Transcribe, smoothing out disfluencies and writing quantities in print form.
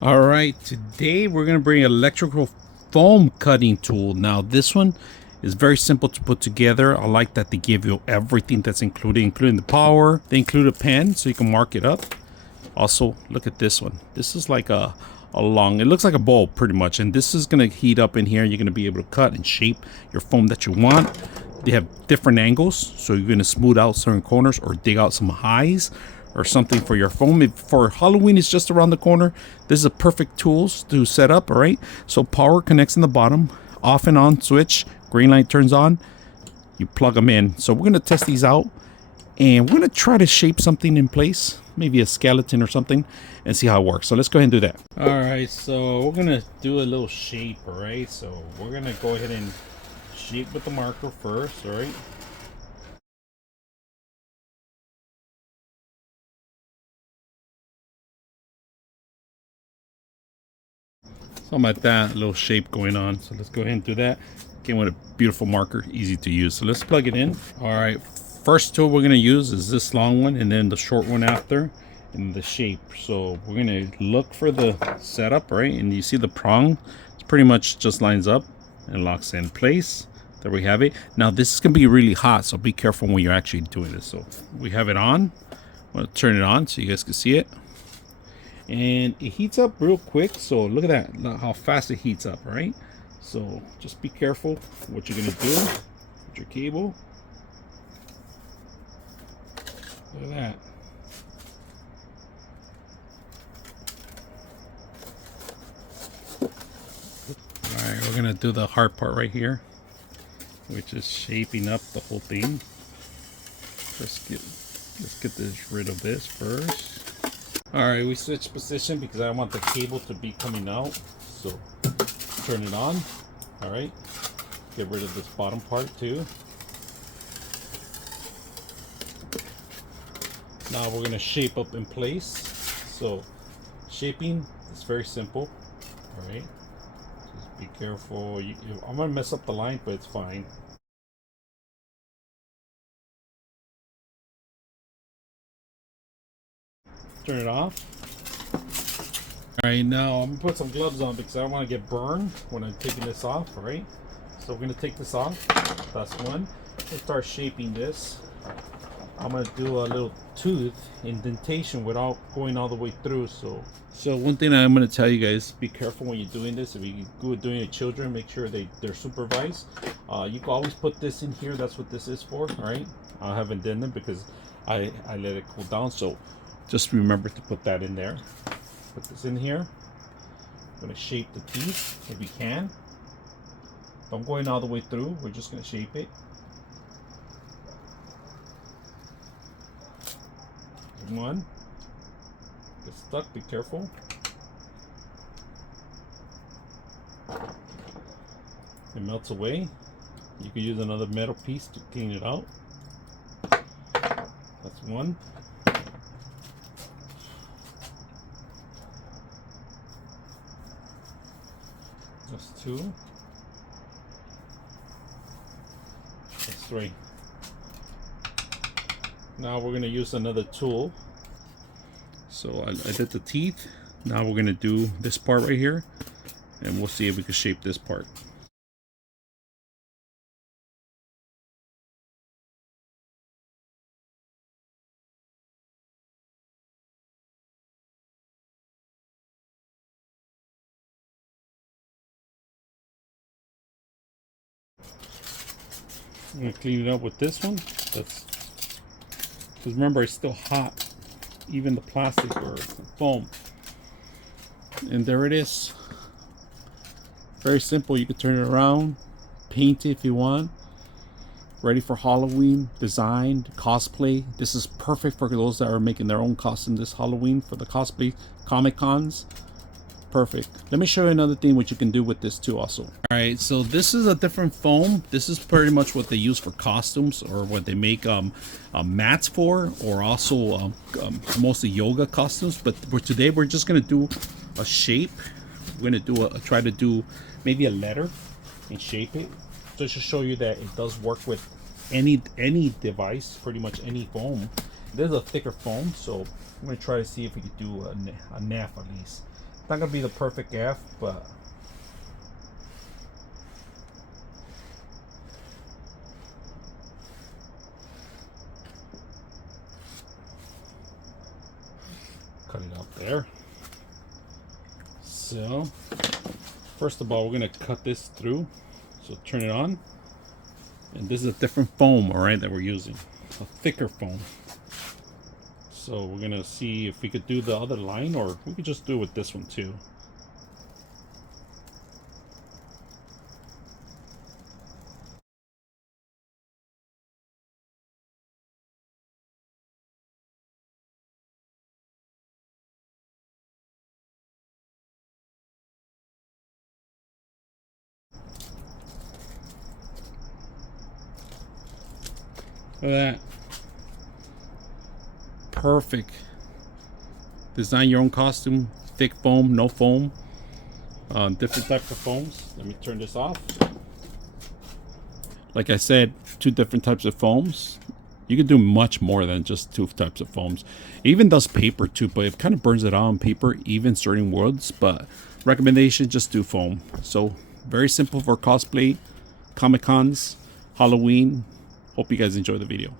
All right, today we're going to bring an electrical foam cutting tool. Now this one is very simple to put together. I like that they give you everything that's included, including the power. They include a pen so you can mark it up. Also, look at this one. This is like a long, it looks like a bowl pretty much. And this is going to heat up in here. You're going to be able to cut and shape your foam that you want. They have different angles, so you're going to smooth out certain corners or dig out some highs or something for your foam. If for Halloween is just around the corner, this is a perfect tools to set up. All right, so power connects in the bottom, off and on switch, green light turns on, you plug them in. So we're going to test these out and we're going to try to shape something in place, maybe a skeleton or something, and see how it works. So let's go ahead and do that. All right, so we're going to do a little shape. All right, so we're going to go ahead and shape with the marker first. All right, something like that, a little shape going on. So let's go ahead and do that. Came with a beautiful marker, easy to use. So let's plug it in. All right, first tool we're going to use is this long one, and then the short one after, and the shape. So we're going to look for the setup, right? And you see the prong, it's pretty much just lines up and locks in place. There we have it. Now this is going to be really hot, so be careful when you're actually doing this. So we have it on. I'm going to turn it on so you guys can see it. And it heats up real quick, so look at that, look how fast it heats up, right? So just be careful what you're gonna do with your cable. Look at that. All right, we're gonna do the hard part right here, which is shaping up the whole thing. Let's get this rid of this first. All right, we switched position because I want the cable to be coming out. So turn it on. All right, get rid of this bottom part too. Now we're gonna shape up in place. So shaping is very simple. All right, just be careful. I'm gonna mess up the line, but it's fine. Turn it off. All right, now I'm gonna put some gloves on because I don't want to get burned when I'm taking this off. All right, so we're gonna take this off. That's one. We'll start shaping this. I'm gonna do a little tooth indentation without going all the way through. So one thing I'm gonna tell you guys: be careful when you're doing this. If you go doing it children, make sure they're supervised. You can always put this in here. That's what this is for. All right, I haven't done it because I let it cool down. So just remember to put that in there. Put this in here. I'm gonna shape the teeth if you can. Don't go in all the way through. We're just gonna shape it. One. Get stuck. Be careful. It melts away. You can use another metal piece to clean it out. That's one. That's two. That's three. Now we're going to use another tool. So I did the teeth. Now we're going to do this part right here, and we'll see if we can shape this part. I'm going to clean it up with this one. That's because remember, it's still hot, even the plastic or foam. And there it is. Very simple. You can turn it around, paint it if you want. Ready for Halloween, designed, cosplay. This is perfect for those that are making their own costume this Halloween for the cosplay Comic Cons. Perfect. Let me show you another thing what you can do with this too also. All right, so this is a different foam. This is pretty much what they use for costumes or what they make mats for, or also mostly yoga costumes. But for today we're just gonna do a shape. We're gonna do try to do maybe a letter and shape it, just to show you that it does work with any device, pretty much any foam. This is a thicker foam, so I'm gonna try to see if we could do a NAF at least. Not gonna be the perfect gaff, but cut it out there. So first of all, we're gonna cut this through. So turn it on, and this is a different foam, all right, that we're using, a thicker foam. So we're gonna see if we could do the other line, or we could just do it with this one too. Look at that. Perfect. Design your own costume. Thick foam, no foam. Different types of foams. Let me turn this off. Like I said, 2 different types of foams. You can do much more than just 2 types of foams. It even does paper too, but it kind of burns it out on paper, even certain woods. But recommendation, just do foam. So very simple for cosplay, Comic Cons, Halloween. Hope you guys enjoy the video.